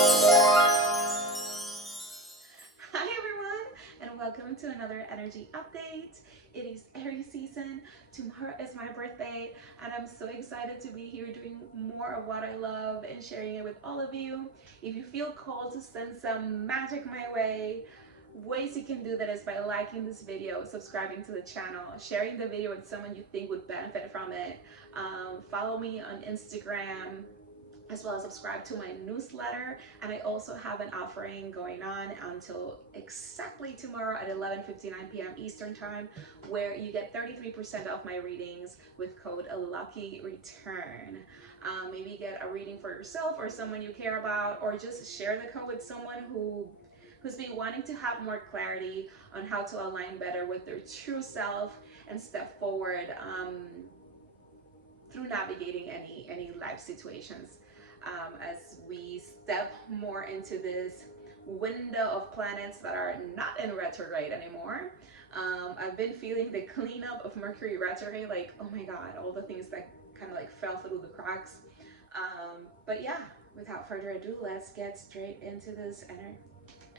Hi everyone, and welcome to another energy update. It is Aries season. Tomorrow is my birthday, and I'm so excited to be here doing more of what I love and sharing it with all of you. If you feel called to send some magic my way, ways you can do that is by liking this video, subscribing to the channel, sharing the video with someone you think would benefit from it. Follow me on Instagram, as well as subscribe to my newsletter. And I also have an offering going on until exactly tomorrow at 11:59 p.m. Eastern time, where you get 33% off my readings with code Lucky Return. Maybe get a reading for yourself or someone you care about, or just share the code with someone who's been wanting to have more clarity on how to align better with their true self and step forward through navigating any life situations, as we step more into this window of planets that are not in retrograde anymore. I've been feeling the cleanup of Mercury retrograde, like, oh my God, all the things that kind of like fell through the cracks. But yeah, without further ado, let's get straight into this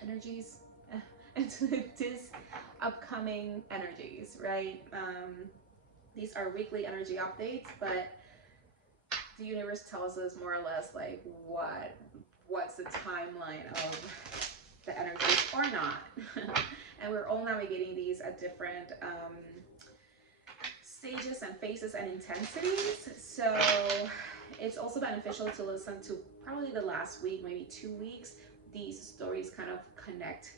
energies, into this upcoming energies, right? These are weekly energy updates, but the universe tells us more or less like what's the timeline of the energies or not. And we're all navigating these at different stages and phases and intensities. So it's also beneficial to listen to probably the last week, maybe 2 weeks. These stories kind of connect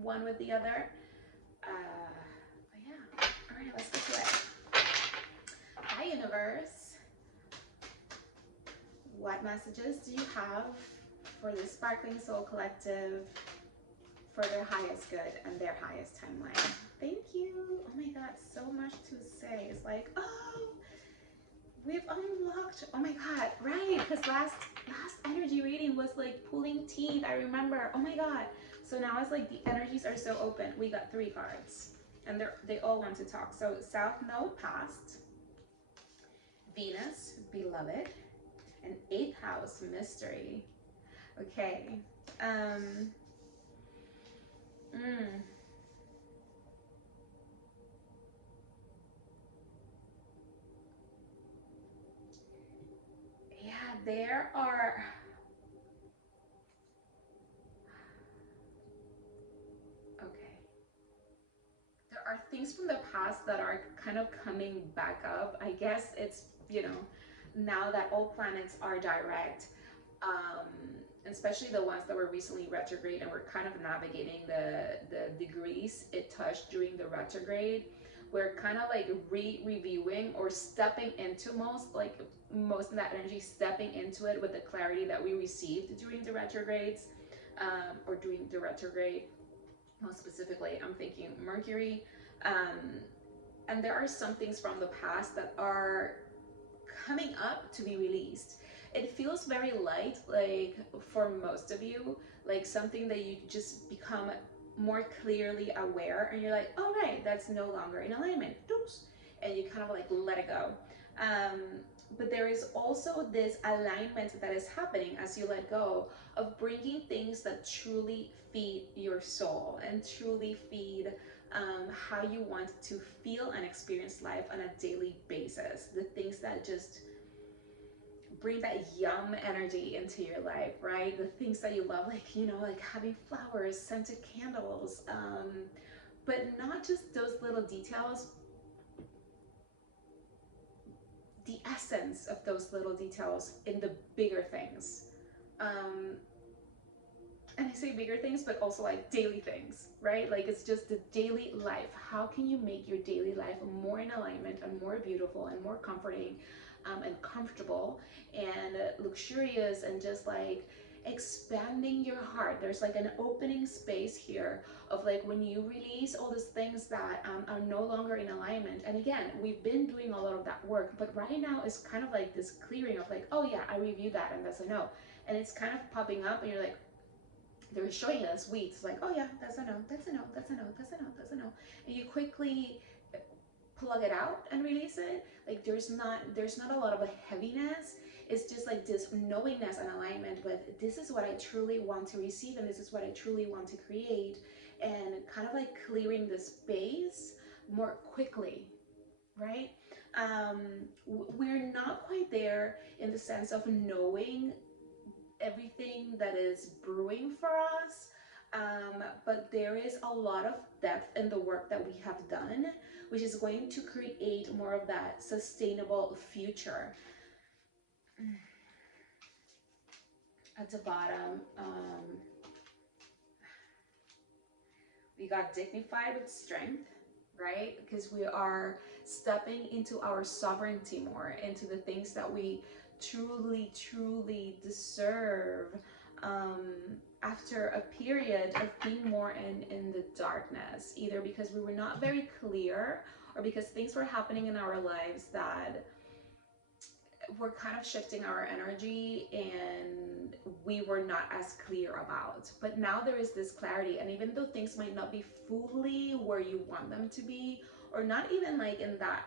one with the other. But yeah, all right, let's get to it. Hi, universe. What messages do you have for the Sparkling Soul Collective for their highest good and their highest timeline? Thank you. Oh my God, so much to say. It's like, oh, we've unlocked. Oh my God, right? Because last energy reading was like pulling teeth. I remember. Oh my God. So now it's like the energies are so open. We got 3 cards, and they all want to talk. So South Node past, Venus beloved, and 8th house mystery. Okay. Um. Mm, yeah, there are. Okay. There are things from the past that are kind of coming back up. I guess it's, now that all planets are direct, um, especially the ones that were recently retrograde, and we're kind of navigating the degrees it touched during the retrograde. We're kind of like reviewing or stepping into most of that energy, stepping into it with the clarity that we received during the retrogrades, or during the retrograde. Most specifically, I'm thinking Mercury. Um, and there are some things from the past that are coming up to be released. It feels very light, like for most of you, like something that you just become more clearly aware, and you're like, oh right, that's no longer in alignment. Oops. And you kind of like let it go. Um, but there is also this alignment that is happening as you let go, of bringing things that truly feed your soul and truly feed how you want to feel and experience life on a daily basis. The things that just bring that yum energy into your life, right? The things that you love, like, like having flowers, scented candles, but not just those little details, the essence of those little details in the bigger things. Um, and I say bigger things, but also like daily things, right? Like it's just the daily life. How can you make your daily life more in alignment and more beautiful and more comforting, and comfortable and luxurious, and just like expanding your heart? There's like an opening space here of like when you release all these things that are no longer in alignment. And again, we've been doing a lot of that work, but right now it's kind of like this clearing of like, oh yeah, I reviewed that and that's a no. And it's kind of popping up and you're like, they're showing us weeds, like, oh yeah, that's a no, that's a no, that's a no, that's a no, that's a no. And you quickly plug it out and release it. Like there's not a lot of a heaviness. It's just like this knowingness and alignment with, this is what I truly want to receive and this is what I truly want to create, and kind of like clearing the space more quickly, right? um we're not quite there in the sense of knowing everything that is brewing for us. But there is a lot of depth in the work that we have done, which is going to create more of that sustainable future. At the bottom, we got dignified with strength, right? Because we are stepping into our sovereignty more, into the things that we truly, truly deserve. Um, After a period of being more in the darkness, either because we were not very clear or because things were happening in our lives that we're kind of shifting our energy and we were not as clear about. But now there is this clarity, and even though things might not be fully where you want them to be, or not even like in that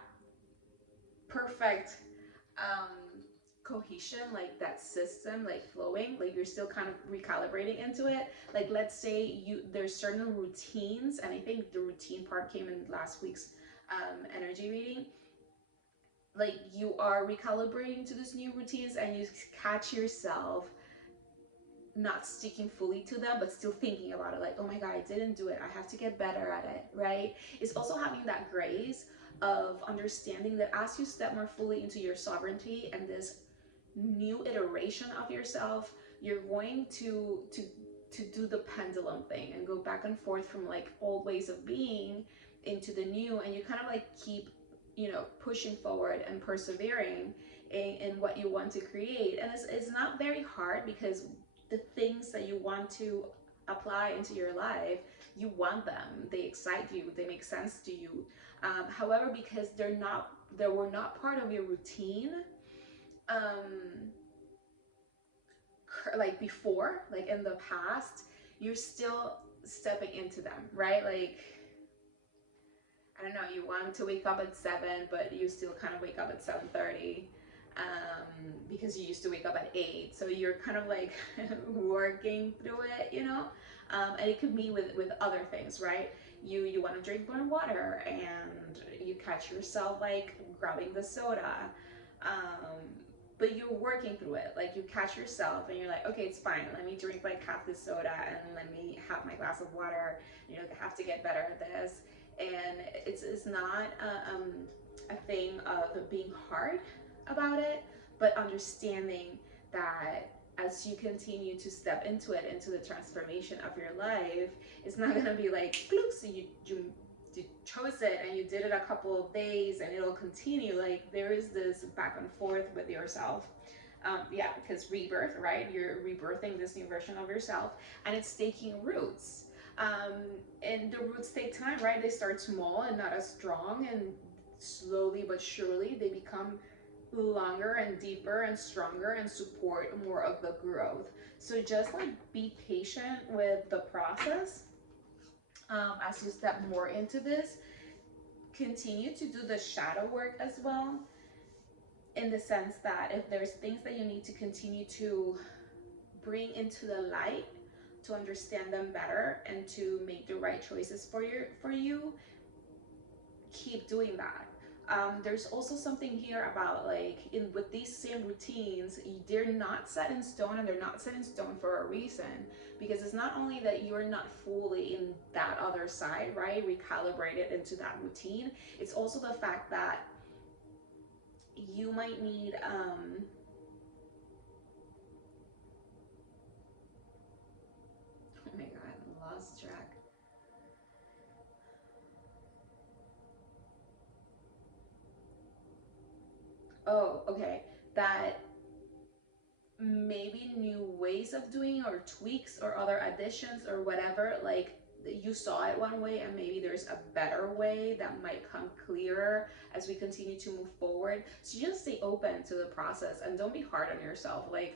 perfect um cohesion, like that system like flowing, like you're still kind of recalibrating into it. Like let's say there's certain routines, and I think the routine part came in last week's energy reading. Like you are recalibrating to these new routines and you catch yourself not sticking fully to them but still thinking about it, like, oh my god, I didn't do it, I have to get better at it, right? It's also having that grace of understanding that as you step more fully into your sovereignty and this new iteration of yourself, you're going to do the pendulum thing and go back and forth from like old ways of being into the new, and you kind of like keep, pushing forward and persevering in what you want to create. And it's not very hard because the things that you want to apply into your life, you want them, they excite you, they make sense to you. However, because they were not part of your routine, um like before, like in the past, you're still stepping into them, right? Like, I don't know, you want to wake up at 7 but you still kind of wake up at 7:30, because you used to wake up at 8, so you're kind of like working through it. And it could be with other things, right? You want to drink more water and you catch yourself like grabbing the soda, um, but you're working through it. Like you catch yourself and you're like, okay, it's fine, let me drink like half this soda and let me have my glass of water. I have to get better at this. And it's not a thing of being hard about it, but understanding that as you continue to step into it, into the transformation of your life, it's not gonna be like, so you chose it and you did it a couple of days and it'll continue. Like there is this back and forth with yourself. Yeah, because rebirth, right? You're rebirthing this new version of yourself, and it's taking roots. And the roots take time, right? They start small and not as strong, and slowly but surely they become longer and deeper and stronger and support more of the growth. So just like be patient with the process. As you step more into this, continue to do the shadow work as well, in the sense that if there's things that you need to continue to bring into the light to understand them better and to make the right choices for you, keep doing that. There's also something here about like with these same routines, they're not set in stone, and they're not set in stone for a reason, because it's not only that you're not fully in that other side, right, recalibrated into that routine, it's also the fact that you might need oh my god, lost track. Oh, okay. That maybe new ways of doing or tweaks or other additions or whatever, like you saw it one way and maybe there's a better way that might come clearer as we continue to move forward. So just stay open to the process and don't be hard on yourself. Like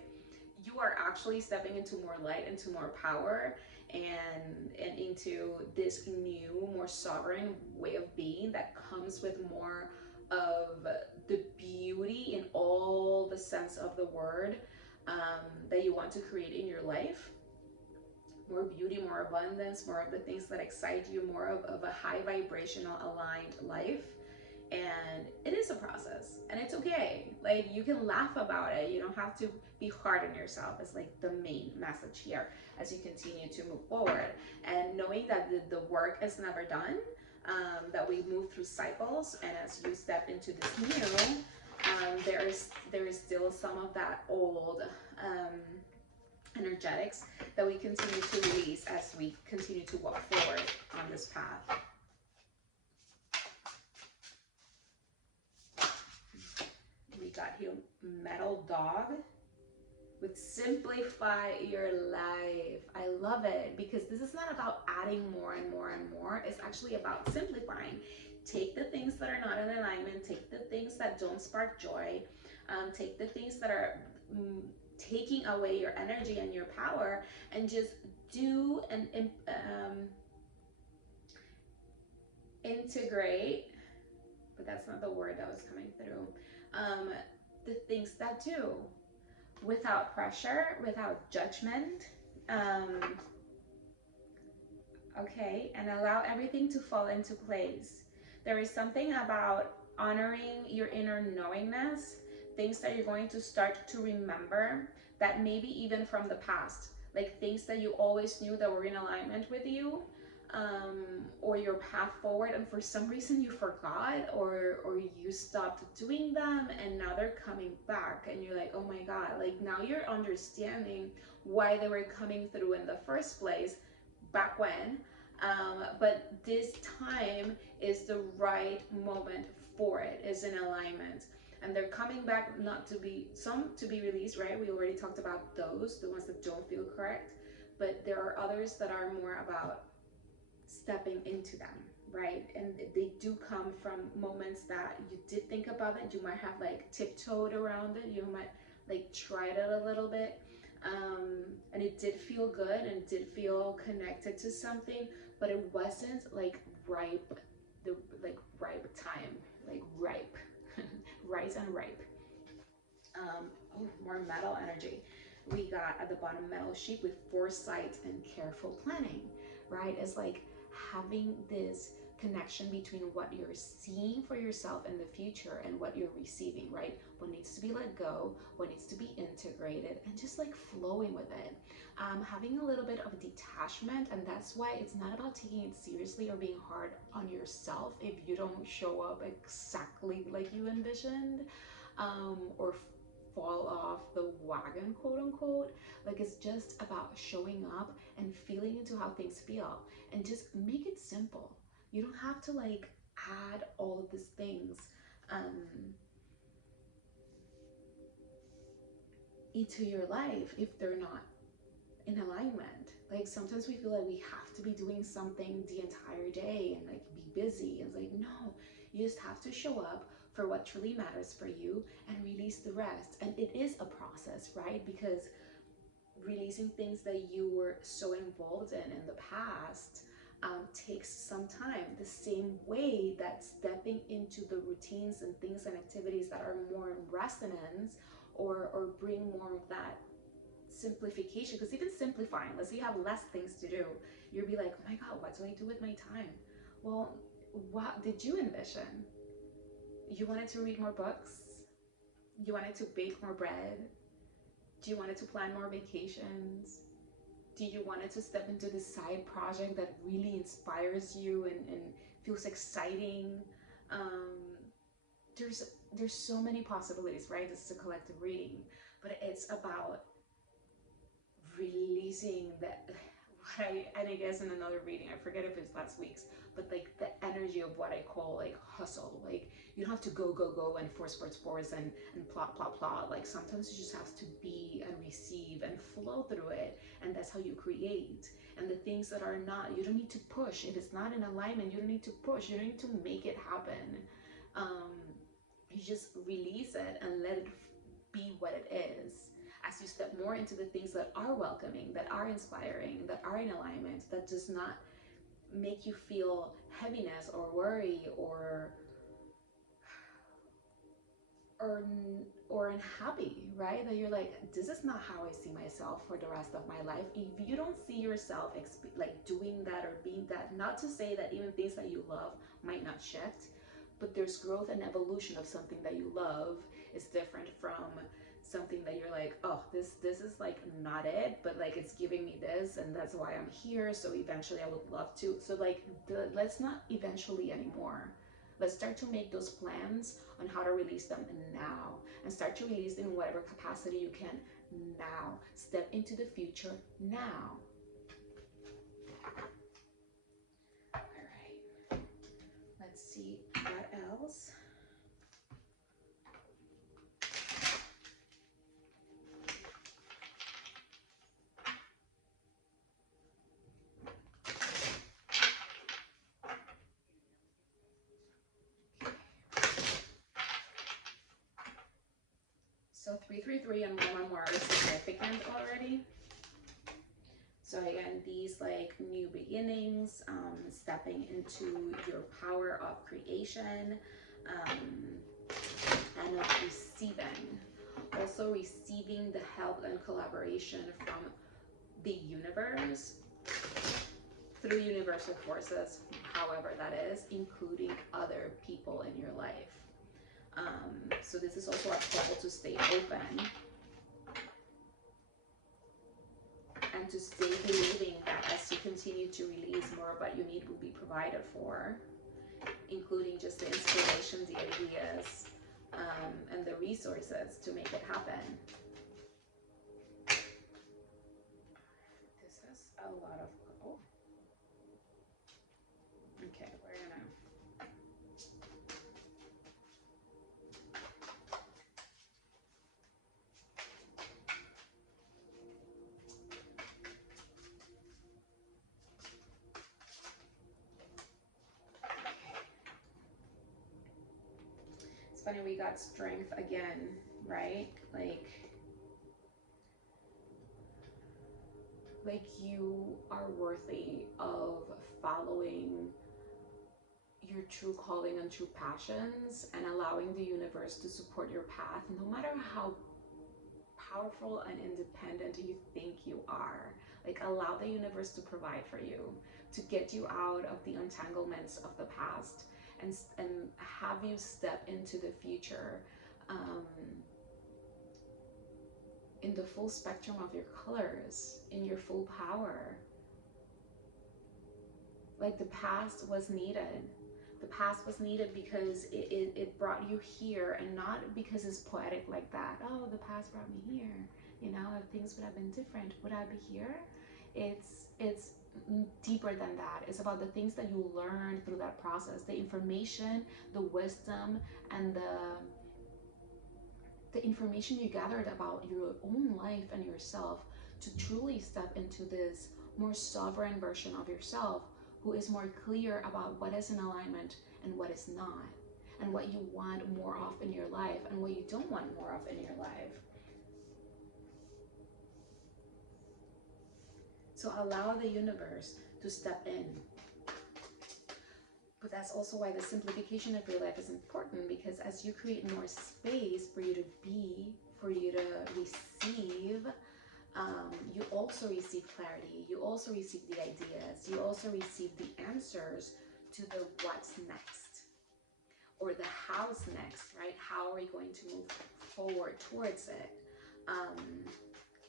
you are actually stepping into more light, into more power, and into this new, more sovereign way of being that comes with more of the beauty in all the sense of the word, that you want to create in your life. More beauty, more abundance, more of the things that excite you, more of a high vibrational aligned life. And it is a process, and it's okay. Like, you can laugh about it, you don't have to be hard on yourself. It's like the main message here as you continue to move forward, and knowing that the work is never done, that we move through cycles, and as you step into this new, there is still some of that old energetics that we continue to release as we continue to walk forward on this path. We got here metal dog with simplify your life. I love it, because this is not about adding more and more and more. It's actually about simplifying. Take the things that are not in alignment, take the things that don't spark joy, take the things that are taking away your energy and your power, and just do and integrate, but that's not the word that was coming through, the things that do, without pressure, without judgment, okay, and allow everything to fall into place. There is something about honoring your inner knowingness, things that you're going to start to remember, that maybe even from the past, like things that you always knew that were in alignment with you, or your path forward, and for some reason you forgot, or you stopped doing them, and now they're coming back, and you're like, oh my god, like now you're understanding why they were coming through in the first place back when, but this time is the right moment for it, is in alignment, and they're coming back, not to be, some to be released, right? We already talked about those, the ones that don't feel correct, but there are others that are more about stepping into them, right? And they do come from moments that you did think about it, you might have like tiptoed around it, you might like tried it a little bit, and it did feel good and it did feel connected to something, but it wasn't like ripe, the like ripe time, like ripe rice and ripe. Oh, more metal energy. We got at the bottom metal sheep with foresight and careful planning, right? It's like having this connection between what you're seeing for yourself in the future and what you're receiving, right? What needs to be let go, what needs to be integrated, and just like flowing with it. Having a little bit of detachment, and that's why it's not about taking it seriously or being hard on yourself if you don't show up exactly like you envisioned, or fall off the wagon, quote unquote. Like, it's just about showing up and feeling into how things feel, and just make it simple. You don't have to like add all of these things into your life if they're not in alignment. Like, sometimes we feel like we have to be doing something the entire day and like be busy. It's like, no, you just have to show up for what truly matters for you and release the rest. And it is a process, right? Because releasing things that you were so involved in the past, takes some time. The same way that stepping into the routines and things and activities that are more in resonance, or bring more of that simplification, because even simplifying, let's say you have less things to do, you'll be like, oh my god, what do I do with my time? Well, what did you envision? You wanted to read more books, you wanted to bake more bread, do you wanted to plan more vacations, do you wanted to step into this side project that really inspires you and feels exciting? um, there's so many possibilities, right? This is a collective reading, but it's about releasing that, what I guess in another reading, I forget if it's last week's, but like the energy of what I call like hustle. Like, you don't have to go and force and plot. Like, sometimes you just have to be and receive and flow through it, and that's how you create. And the things that are not, you don't need to push. If it's not in alignment, you don't need to push, you don't need to make it happen. You just release it and let it be what it is, as you step more into the things that are welcoming, that are inspiring, that are in alignment, that does not make you feel heaviness or worry or or or unhappy, right? That you're like, this is not how I see myself for the rest of my life. If you don't see yourself like doing that or being that, not to say that even things that you love might not shift, but there's growth and evolution of something that you love is different from something that you're like, oh, this is like not it, but like it's giving me this and that's why I'm here, so eventually I would love to. So like let's not eventually anymore. Let's start to make those plans on how to release them now, and start to release them in whatever capacity you can now. Step into the future now. All right, let's see what else. So 333 and more are significant already. So again, these like new beginnings, stepping into your power of creation, and of receiving. Also receiving the help and collaboration from the universe through universal forces, however that is, including other people in your life. So this is also a call to stay open and to stay believing that as you continue to release, more of what you need will be provided for, including just the inspiration, the ideas, and the resources to make it happen. This is a lot of, oh, okay, we're gonna, it's funny, we got strength again, right? Like you are worthy of following your true calling and true passions, and allowing the universe to support your path no matter how powerful and independent you think you are. Like allow the universe to provide for you, to get you out of the entanglements of the past, and have you step into the future, um, in the full spectrum of your colors, in your full power. Like the past was needed. The past was needed because it brought you here, and not because it's poetic like that. Oh, the past brought me here. You know, if things would have been different, would I be here? It's deeper than that. It's about the things that you learned through that process, the information, the wisdom, and the information you gathered about your own life and yourself, to truly step into this more sovereign version of yourself, who is more clear about what is in alignment and what is not, and what you want more of in your life and what you don't want more of in your life. So allow the universe to step in. But that's also why the simplification of your life is important, because as you create more space for you to be, for you to receive, you also receive clarity, you also receive the ideas, you also receive the answers to the what's next, or the how's next, right? How are we going to move forward towards it?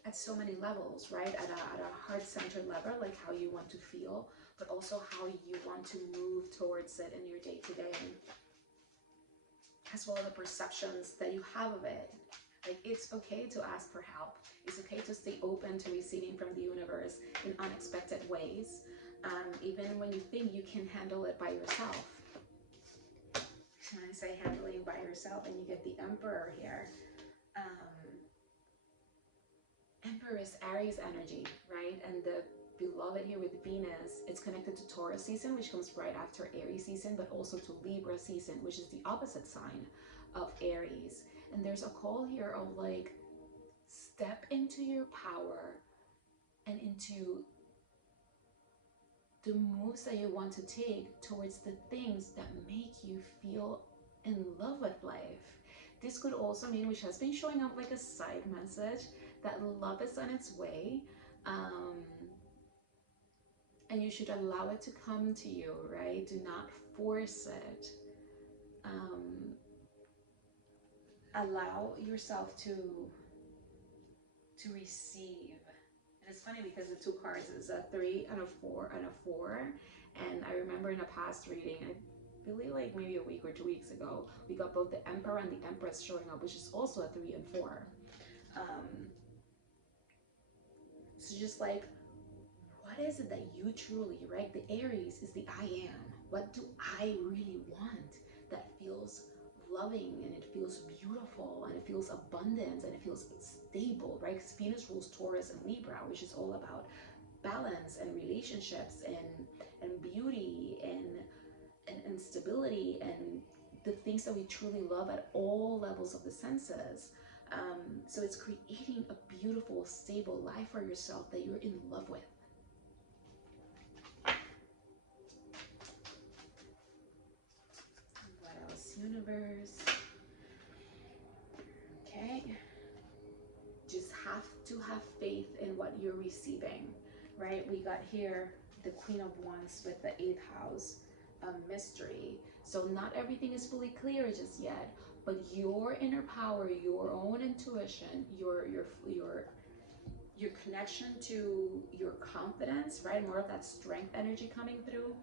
At so many levels, right? At a heart-centered level, like how you want to feel, but also how you want to move towards it in your day-to-day, as well as the perceptions that you have of it. Like, it's okay to ask for help. It's okay to stay open to receiving from the universe in unexpected ways, even when you think you can handle it by yourself. When I say handling by yourself, and you get the Emperor here, Emperor is Aries energy, right? And the beloved here with Venus, it's connected to Taurus season, which comes right after Aries season, but also to Libra season, which is the opposite sign of Aries. And there's a call here of like, step into your power and into the moves that you want to take towards the things that make you feel in love with life, This could also mean, which has been showing up like a side message, that love is on its way. Um, and you should allow it to come to you, right? Do not force it. Um, Allow yourself to receive. And it's funny because the two cards is a 3 and a 4 and a 4. And I remember in a past reading, I believe like maybe a week or 2 weeks ago, we got both the Emperor and the Empress showing up, which is also a 3 and 4. So just like, what is it that you truly, right? The Aries is the I am. What do I really want that feels loving and it feels beautiful and it feels abundance and it feels stable, right? Because Venus rules Taurus and Libra, which is all about balance and relationships and beauty and stability and the things that we truly love at all levels of the senses. So it's creating a beautiful, stable life for yourself that you're in love with. What else? Universe. Okay. Just have to have faith in what you're receiving, right? We got here the Queen of Wands with the 8th house, a mystery. So not everything is fully clear just yet, but your inner power, your own intuition, your connection to your confidence, right? More of that strength energy coming through,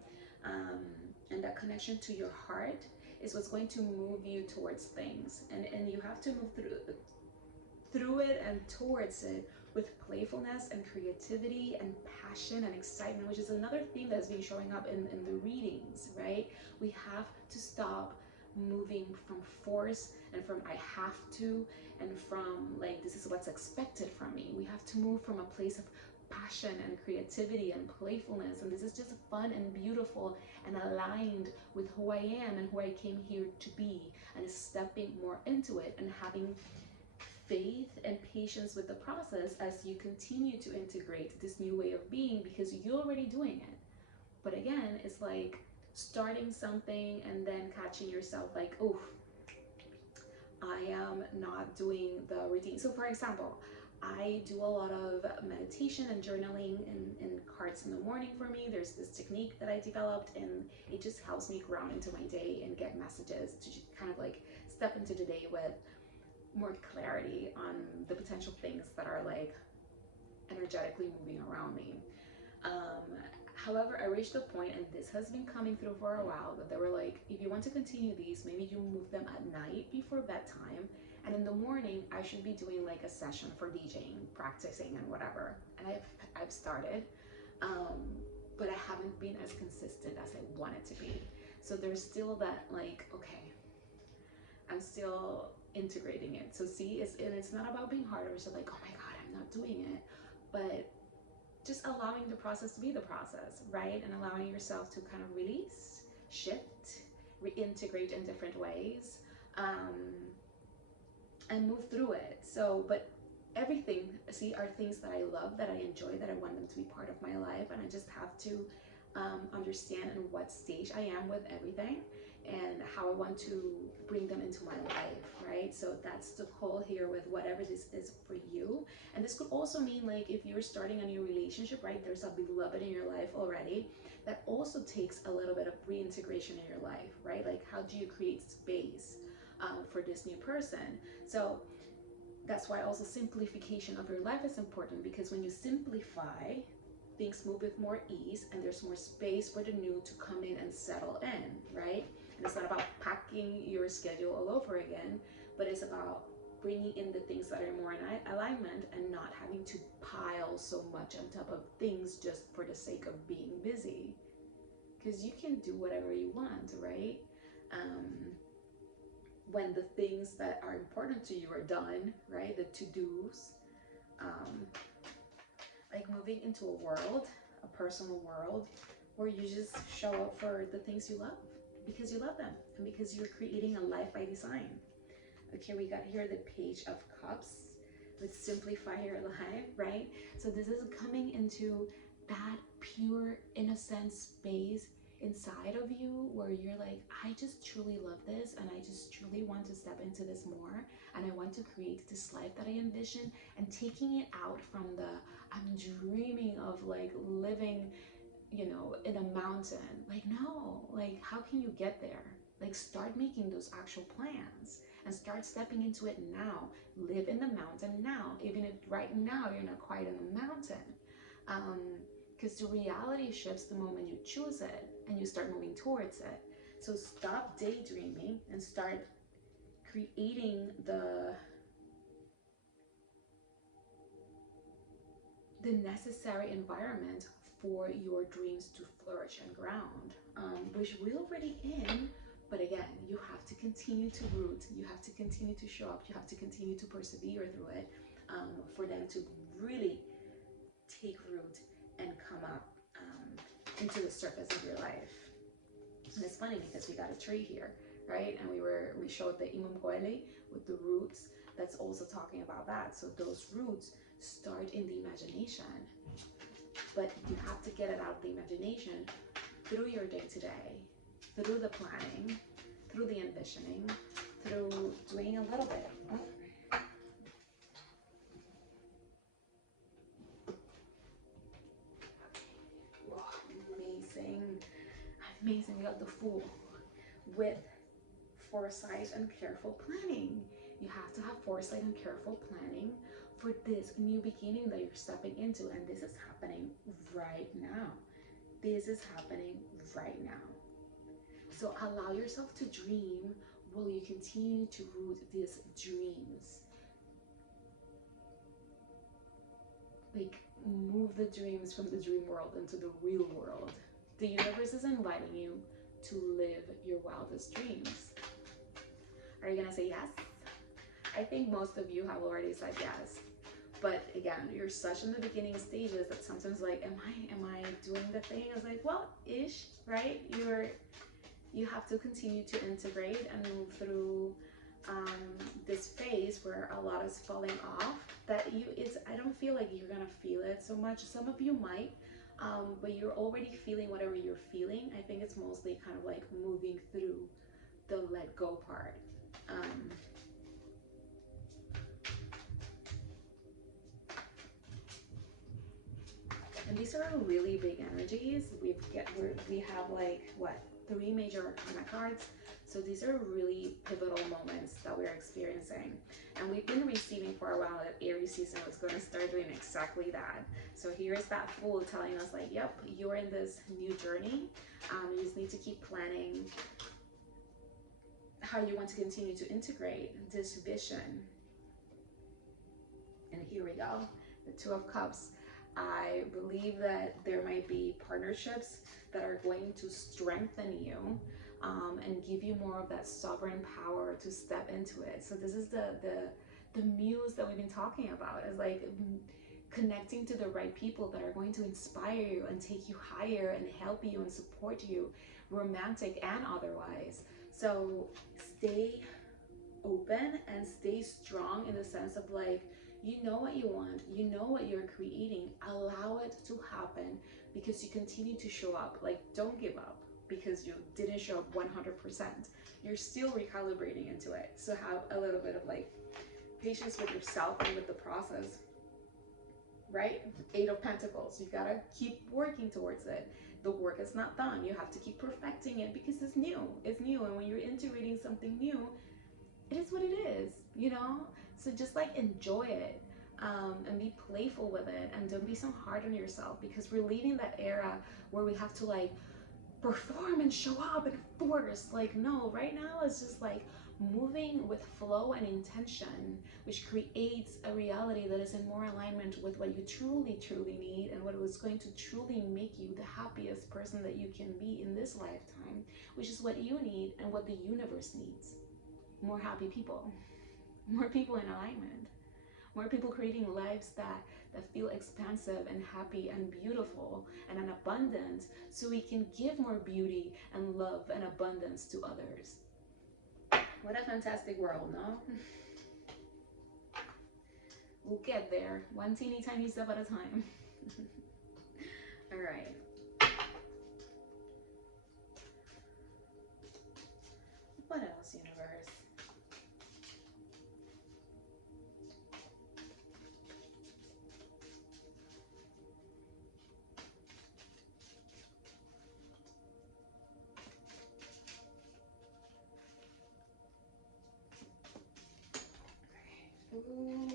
and that connection to your heart is what's going to move you towards things, and you have to move through it and towards it with playfulness and creativity and passion and excitement, which is another theme that's been showing up in the readings, right? We have to stop moving from force and from I have to and from like this is what's expected from me. We have to move from a place of passion and creativity and playfulness, and this is just fun and beautiful and aligned with who I am and who I came here to be, and stepping more into it and having faith and patience with the process as you continue to integrate this new way of being, because you're already doing it. But again, it's like starting something and then catching yourself like, oh, I am not doing the routine. So for example, I do a lot of meditation and journaling and cards in the morning for me. There's this technique that I developed, and it just helps me ground into my day and get messages to kind of like step into the day with more clarity on the potential things that are like energetically moving around me. However, I reached a point, and this has been coming through for a while, that they were like, if you want to continue these, maybe you move them at night before bedtime, and in the morning I should be doing like a session for DJing, practicing and whatever. And I've started, but I haven't been as consistent as I wanted to be. So there's still that like, okay, I'm still integrating it. So see, it's not about being hard or so like, oh my God, I'm not doing it, but just allowing the process to be the process, right? And allowing yourself to kind of release, shift, reintegrate in different ways, and move through it. So, but everything, see, are things that I love, that I enjoy, that I want them to be part of my life. And I just have to understand in what stage I am with everything and how I want to bring them into my life, right? So that's the call here with whatever this is for you. And this could also mean like if you're starting a new relationship, right? There's a beloved in your life already. That also takes a little bit of reintegration in your life, right? Like how do you create space for this new person? So that's why also simplification of your life is important, because when you simplify, things move with more ease and there's more space for the new to come in and settle in, right? And it's not about packing your schedule all over again, but it's about bringing in the things that are more in alignment and not having to pile so much on top of things just for the sake of being busy. Because you can do whatever you want, right? When the things that are important to you are done, right? The to-dos, like moving into a world, a personal world, where you just show up for the things you love because you love them and because you're creating a life by design. Okay, we got here the Page of Cups with Simplify Your Life, right? So this is coming into that pure innocent space inside of you where you're like, I just truly love this and I just truly want to step into this more and I want to create this life that I envision, and taking it out from the I'm dreaming of like living, you know, in a mountain. Like, no, like, how can you get there? Like, start making those actual plans and start stepping into it now. Live in the mountain now, even if right now you're not quite in the mountain. Because the reality shifts the moment you choose it and you start moving towards it. So stop daydreaming and start creating the necessary environment for your dreams to flourish and ground, which we're already in. But again, you have to continue to root, you have to continue to show up, you have to continue to persevere through it, for them to really take root and come up, into the surface of your life. And it's funny because we got a tree here, right? And we showed the imumkwele with the roots. That's also talking about that. So those roots start in the imagination, but you have to get it out of the imagination through your day-to-day, through the planning, through the envisioning, through doing a little bit. Amazing. Amazing. We got the Fool with foresight and careful planning. You have to have foresight and careful planning for this new beginning that you're stepping into. And this is happening right now. This is happening right now. So allow yourself to dream while you continue to root these dreams. Like, move the dreams from the dream world into the real world. The universe is inviting you to live your wildest dreams. Are you gonna say yes? I think most of you have already said yes. But again, you're such in the beginning stages that sometimes like, am I doing the thing? I was like, well, ish, right? You have to continue to integrate and move through, this phase where a lot is falling off. I don't feel like you're gonna feel it so much. Some of you might, but you're already feeling whatever you're feeling. I think it's mostly kind of like moving through the let go part. And these are really big energies. We have like what, 3 major arcana cards. So these are really pivotal moments that we're experiencing. And we've been receiving for a while that Aries season was going to start doing exactly that. So here's that Fool telling us like, yep, you're in this new journey. You just need to keep planning how you want to continue to integrate this vision. And here we go, the 2 of Cups. I believe that there might be partnerships that are going to strengthen you, and give you more of that sovereign power to step into it. So this is the muse that we've been talking about, is like connecting to the right people that are going to inspire you and take you higher and help you and support you, romantic and otherwise. So stay open and stay strong in the sense of like, you know what you want, you know what you're creating, allow it to happen because you continue to show up. Like, don't give up because you didn't show up 100%. You're still recalibrating into it. So have a little bit of like patience with yourself and with the process, right? 8 of Pentacles, you gotta keep working towards it. The work is not done. You have to keep perfecting it because it's new. It's new. And when you're integrating something new, it is what it is, you know? So just like enjoy it, and be playful with it, and don't be so hard on yourself, because we're leaving that era where we have to like perform and show up and force. Like, no, right now it's just like moving with flow and intention, which creates a reality that is in more alignment with what you truly need and what is going to truly make you the happiest person that you can be in this lifetime, which is what you need and what the universe needs. More happy people, more people in alignment, more people creating lives that feel expansive and happy and beautiful and an abundant, so we can give more beauty and love and abundance to others. What a fantastic world, no? We'll get there, one teeny tiny step at a time. All right. What else, universe? Ooh,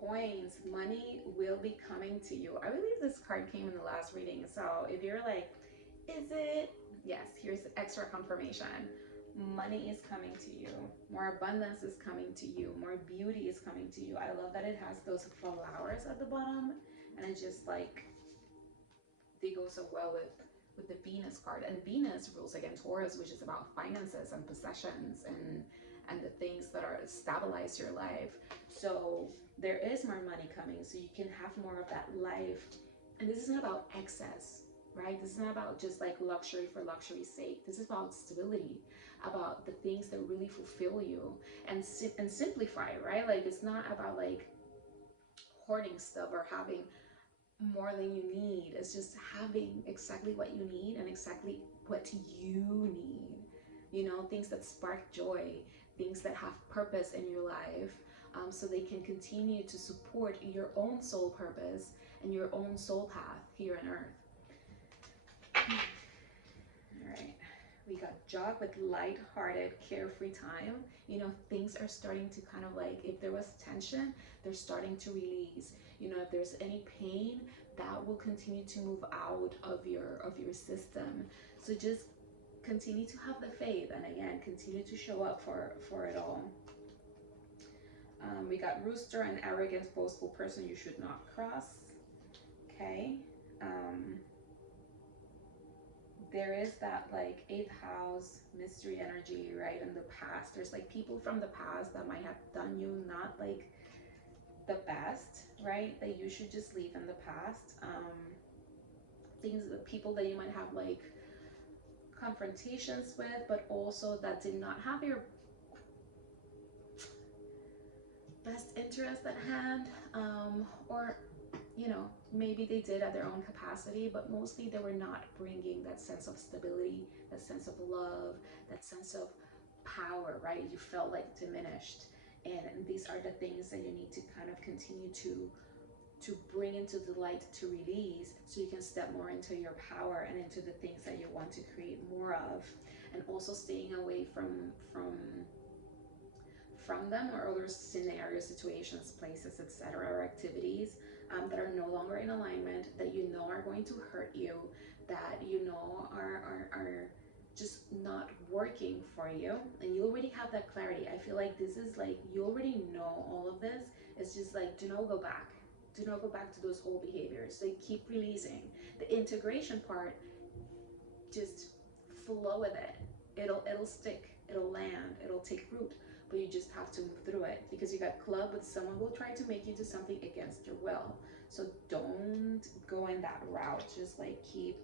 coins, money will be coming to you. I believe this card came in the last reading. So if you're like, is it? Yes, here's extra confirmation. Money is coming to you. More abundance is coming to you. More beauty is coming to you. I love that it has those flowers at the bottom. And it just like, they go so well with the Venus card. And Venus rules again Taurus, which is about finances and possessions and the things that are stabilize your life. So there is more money coming, so you can have more of that life. And this isn't about excess, right? This is not about just like luxury for luxury's sake. This is about stability, about the things that really fulfill you and simplify, right? Like it's not about like hoarding stuff or having more than you need. It's just having exactly what you need and exactly what you need. You know, things that spark joy, things that have purpose in your life, so they can continue to support your own soul purpose and your own soul path here on earth. All right. We got jog with light-hearted, carefree time. You know, things are starting to kind of like, if there was tension, they're starting to release. You know, if there's any pain, that will continue to move out of your system. So just continue to have the faith, and again, continue to show up for it all. We got rooster, an arrogant, boastful person you should not cross. Okay. There is that like 8th house mystery energy, right? In the past, there's like people from the past that might have done you not like the best, right? That you should just leave in the past. Things, people that you might have like confrontations with, but also that did not have your best interest at hand, or you know, maybe they did at their own capacity, but mostly they were not bringing that sense of stability, that sense of love, that sense of power, right? You felt like diminished. And these are the things that you need to kind of continue to bring into the light, to release, so you can step more into your power and into the things that you want to create more of. And also staying away from them or other scenarios, situations, places, etc., or activities that are no longer in alignment, that you know are going to hurt you, that you know are just not working for you, and you already have that clarity. I feel like this is like, you already know all of this. It's just like, do not go back. Do not go back to those old behaviors. They keep releasing. The integration part, just flow with it. It'll stick. It'll land. It'll take root. But you just have to move through it, because you got club with someone will try to make you do something against your will. So don't go in that route. Just like keep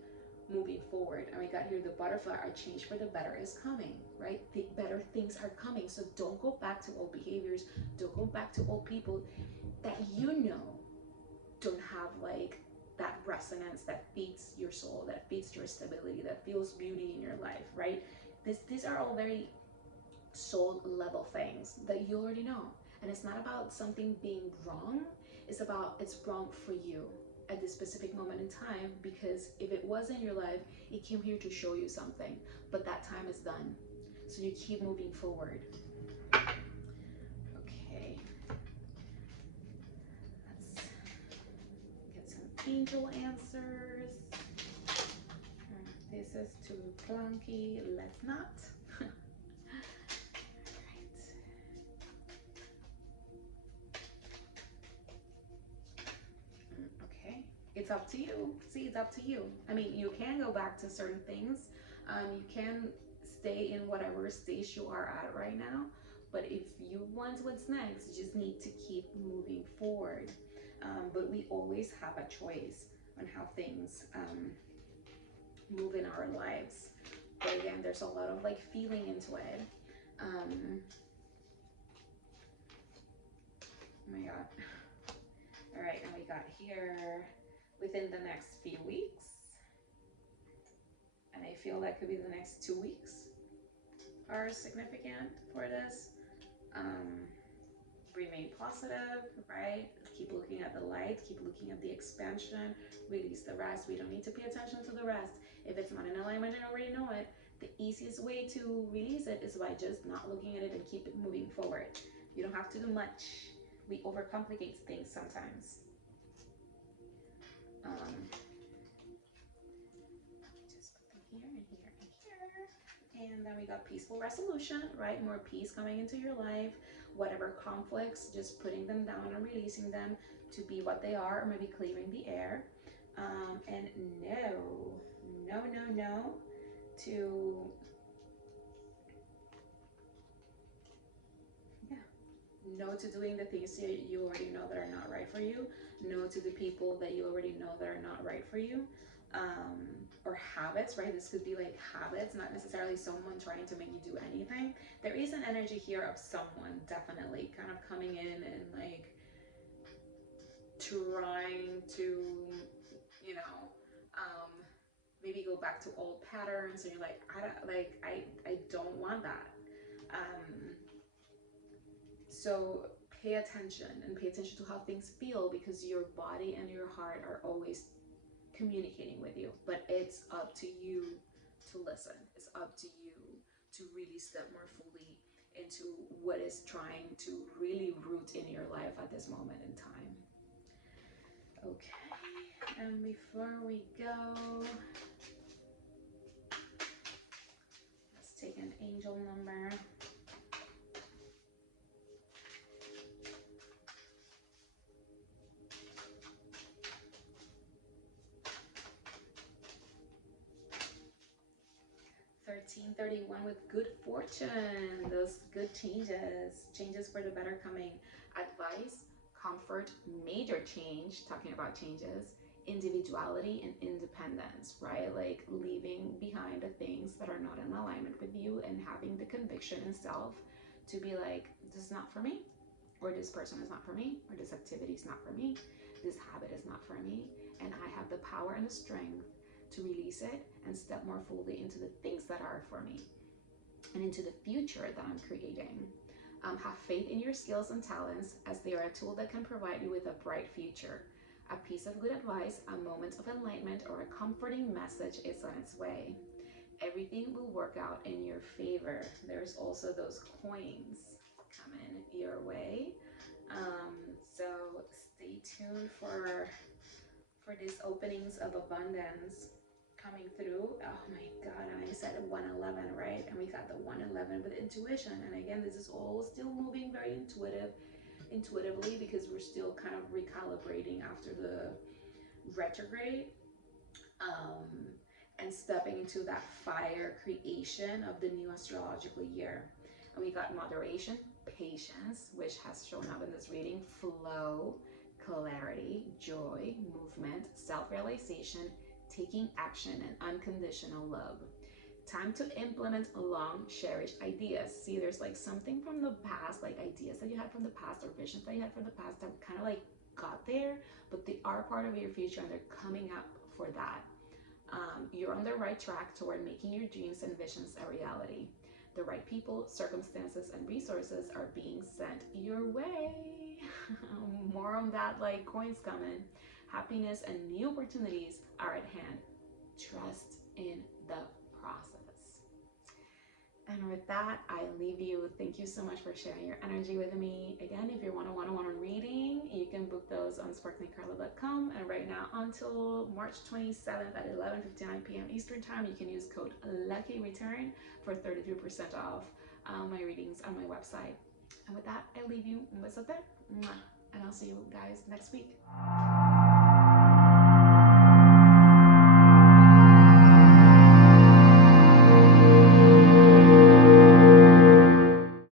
moving forward. And we got here the butterfly, our change for the better is coming, right? The better things are coming. So don't go back to old behaviors. Don't go back to old people that you know don't have like that resonance that feeds your soul, that feeds your stability, that feels beauty in your life, right? These are all very soul level things that you already know. And it's not about something being wrong. It's about, it's wrong for you at this specific moment in time, because if it was in your life, it came here to show you something, but that time is done. So you keep moving forward. Okay, let's get some angel answers. This is too clunky, let's not. It's up to you. See, it's up to you. I mean, you can go back to certain things. You can stay in whatever stage you are at right now. But if you want what's next, you just need to keep moving forward. But we always have a choice on how things move in our lives. But again, there's a lot of like feeling into it. Oh my God. All right, and we got here within the next few weeks, and I feel that could be the next 2 weeks. are significant for this. Um, Remain positive, right? Keep looking at the light, keep looking at the expansion, release the rest. We don't need to pay attention to the rest. If it's not in alignment and already know it, the easiest way to release it is by just not looking at it and keep it moving forward. You don't have to do much. We overcomplicate things sometimes. Just put them here and here and here. And then we got peaceful resolution, right? More peace coming into your life. Whatever conflicts, just putting them down and releasing them to be what they are, or maybe clearing the air. And no to, yeah, no to doing the things that you already know that are not right for you. No to the people that you already know that are not right for you. Or habits, right? This could be like habits, not necessarily someone trying to make you do anything. There is an energy here of someone definitely kind of coming in and like trying to, you know, um, maybe go back to old patterns, and you're like, I don't want that. Um, so pay attention and pay attention to how things feel, because your body and your heart are always communicating with you, but it's up to you to listen. It's up to you to really step more fully into what is trying to really root in your life at this moment in time. Okay, and before we go, let's take an angel number. 1331 with good fortune, those good changes for the better coming. Advice, comfort, major change, talking about changes, individuality and independence, right? Like leaving behind the things that are not in alignment with you and having the conviction in self to be like, this is not for me, or this person is not for me, or this activity is not for me, this habit is not for me, and I have the power and the strength to release it and step more fully into the things that are for me and into the future that I'm creating. Have faith in your skills and talents, as they are a tool that can provide you with a bright future. A piece of good advice, a moment of enlightenment, or a comforting message is on its way. Everything will work out in your favor. There's also those coins coming your way. So stay tuned for these openings of abundance coming through. Oh my God, and I said 111, right? And we got the 111 with intuition. And again, this is all still moving very intuitively, because we're still kind of recalibrating after the retrograde. And stepping into that fire creation of the new astrological year. And we got moderation, patience, which has shown up in this reading, flow, clarity, joy, movement, self-realization, taking action, and unconditional love. Time to implement long cherished ideas. See, there's like something from the past, like ideas that you had from the past or visions that you had from the past that kind of like got there, but they are part of your future and they're coming up for that. You're on the right track toward making your dreams and visions a reality. The right people, circumstances, and resources are being sent your way. More on that, like coins coming. Happiness and new opportunities are at hand. Trust in the process. And with that, I leave you. Thank you so much for sharing your energy with me. Again, if you want a one-on-one reading, you can book those on sparklingcarla.com. And right now, until March 27th at 11:59 p.m. Eastern Time, you can use code LUCKYRETURN for 33% off my readings on my website. And with that, I leave you. Un besote. And I'll see you guys next week.